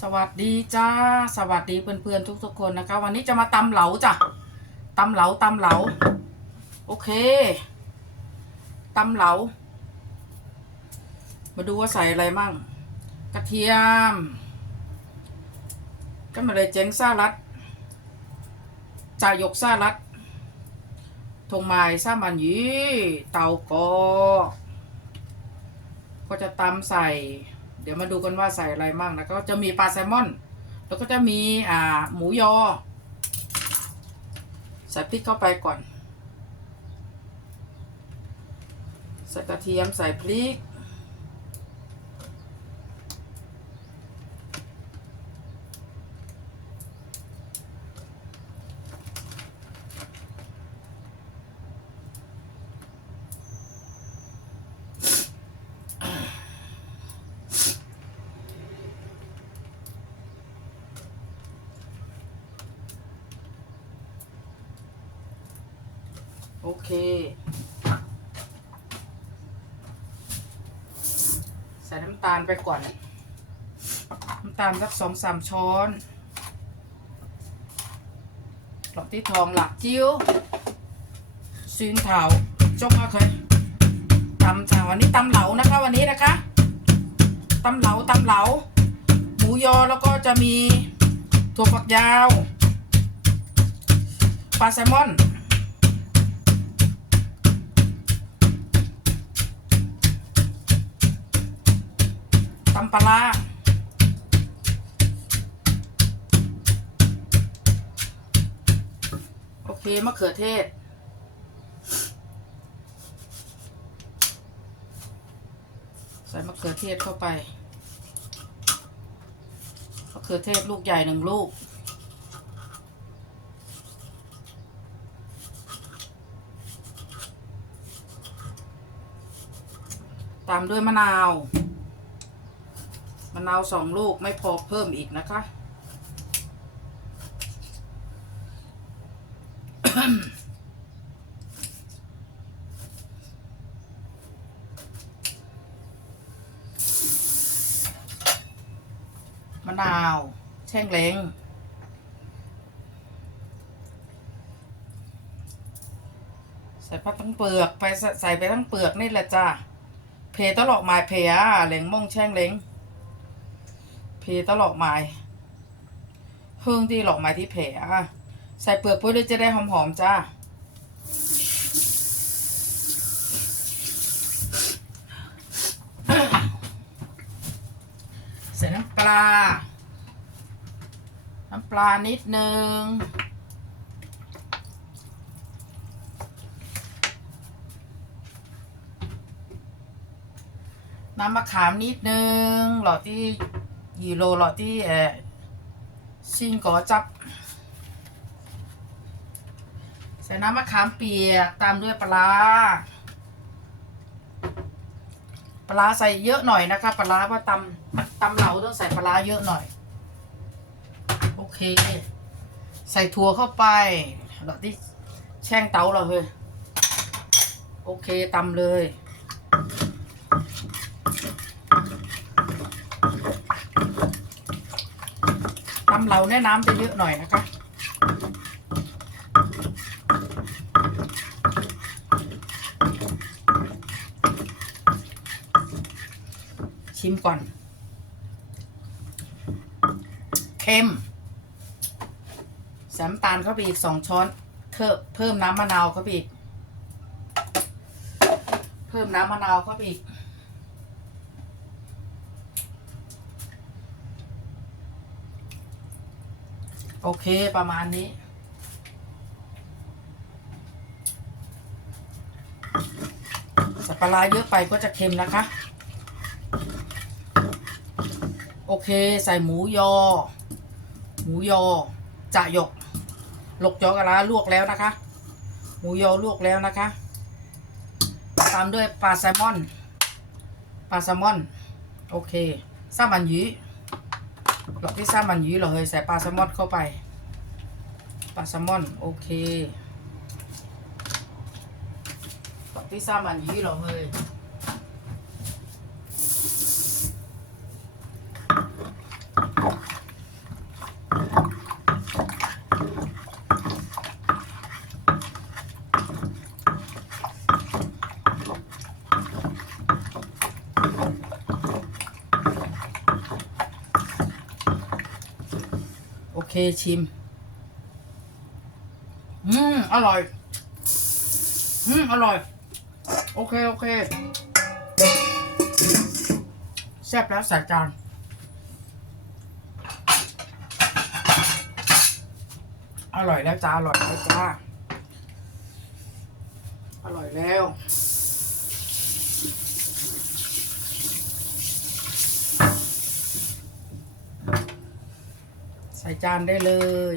สวัสดีจ้า สวัสดีเพื่อนๆทุกๆคนนะคะ วันนี้จะมาตำเหลาจ้ะตำเหลาตำเหลา โอเคตำเหลา มาดูว่าใส่อะไรมั่ง กระเทียม ก็มาเลยเจ๊งซ่ารัดจ่ายกซ่ารัดทงไม้ซ่ามันยีเตากอก็จะตำใส่ เดี๋ยวมาดูกันว่าใส่อะไรบ้างนะก็จะมีปลาแซลมอน แล้วก็จะมีอ่าหมูยอ ใส่พริกเข้าไปก่อน ใส่กระเทียมใส่พริก โอเค ใส่น้ำตาลไปก่อน น้ำตาลสักสองสามช้อนหลอดที่ทองหลักจิ้วซีนเถาจงมาเคยตำจาวันนี้ตำเหลานะคะวันนี้นะคะตำเหลาตำเหลา หมูยอแล้วก็จะมีถั่วฝักยาวปลาแซลมอน ตำปลาโอเคมะเขือเทศ ใส่มะเขือเทศเข้าไปมะเขือเทศลูกใหญ่หนึ่งลูกตามด้วยมะนาวะนาวสองลูกไม่พอเพิ่มอีกนะคะ มะนาว แช่งเล้งใส่พักทั้งเปลือกไปใส่ไปทั้งเปลือกนี่แหละจ้าเพตลอกไม้เพอะเหลงม่งแช่งเล้ง เพตลอกไม้เฮิ่งที่หลอกไม้ที่แผลใส่เปลือกเพื่อจะได้หอมๆจ้า ใส่น้ำปลา น้ำปลานิดนึง น้ำมะขามนิดนึงหลอดที่ ยีโรหลอดที่เออซิงกอจับใส่น้ำมะขามเปียกตามด้วยปลา ปลาใส่เยอะหน่อยนะคะปลาร้าเพราะตำตำเหลาต้องใส่ปลาเยอะหน่อย โอเค ใส่ถั่วเข้าไปหลอดที่แช่งเตาเราเฮ้ยโอเคตำเลย เหลาเนี่ยน้ำจะเยอะหน่อยนะคะ ชิมก่อน เค็มใส่น้ำตาลเข้าไปอีกสองช้อนเติมเพิ่มน้ำมะนาวเข้าไปอีก เพิ่มน้ำมะนาวเข้าไปอีก โอเคประมาณนี้ สับปะรดเยอะไปก็จะเค็มนะคะ โอเคใส่หมูยอ หมูยอจะหยก หลกยอกะลาลวกแล้วนะคะ หมูยอลวกแล้วนะคะ ตามด้วยปลาแซลมอน ปลาแซลมอน โอเคซามันยี หลอกที่ซามันยีเราเลยใส่ปลาแซลมอนเข้าไป ปลาแซลมอน โอเคหลอกที่ซามันยีเราเลย ชิม อืม อร่อย อืม อร่อย โอเค โอเค แซ่บแล้วใส่จานอร่อยแล้วจ้า อร่อยแล้วจ้า อร่อยแล้ว ส่จานได้เลย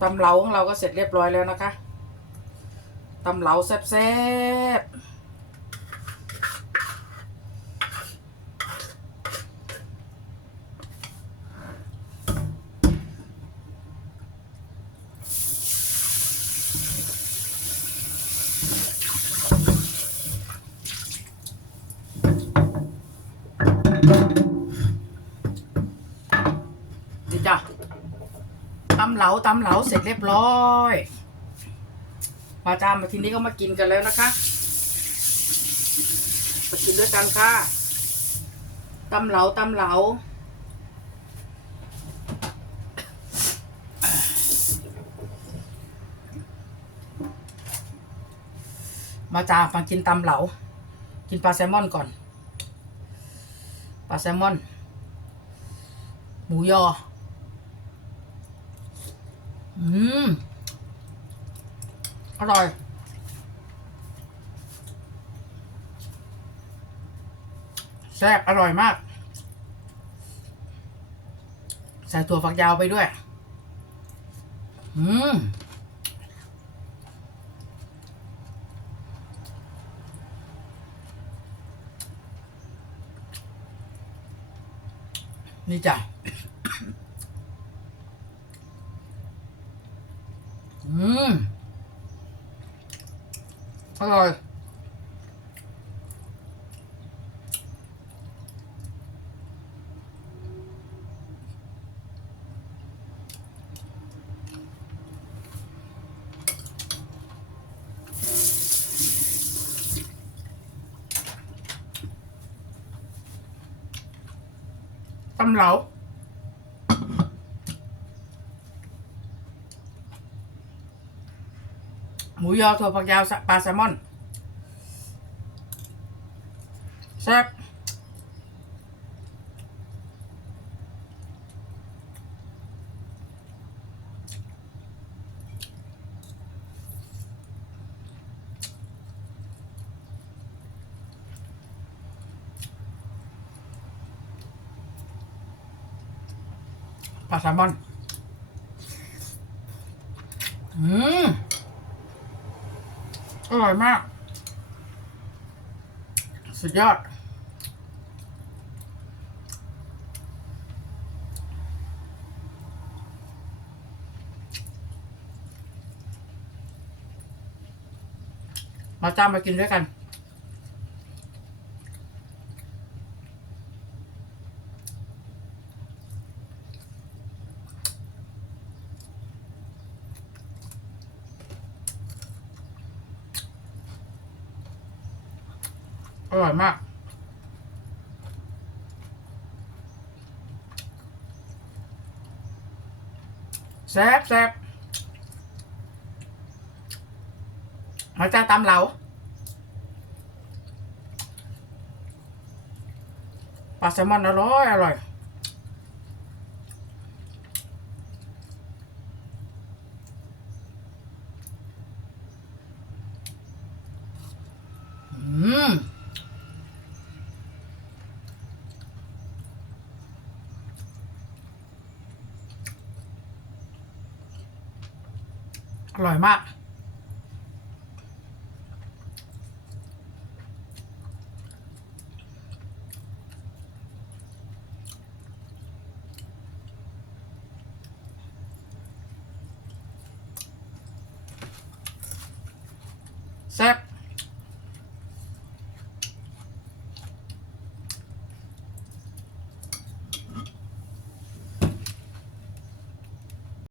ตำเหลาของเราก็เสร็จเรียบร้อยแล้วนะคะตำเหลาแซ่บๆดีจ้ะ ตำเหลาตำเหลาเสร็จเรียบร้อยมาจามมาทีนี้ก็มากินกันแล้วนะคะมากินด้วยกันค่ะตำเหลาตำเหลามาจามากินตำเหลา กินปลาแซลมอนก่อน ปลาแซลมอน หมูยอ อืม อร่อย แซ่บอร่อยมาก ใส่ถั่วฝักยาวไปด้วย อืมนี่จ้ะ อืมอร่อยตำเหลา หมูยอถั่วฝักยาวปลาแซลมอนแซ่บปลาแซลมอน อืม ร่อยมาก สุดยอด มาจ้ามากินด้วยกัน อร่อยมาก แซ่บแซ่บมาจ้าตำเหลาปลาแซลมอนอร่อย อร่อย อืม อร่อยมาก แซ่บ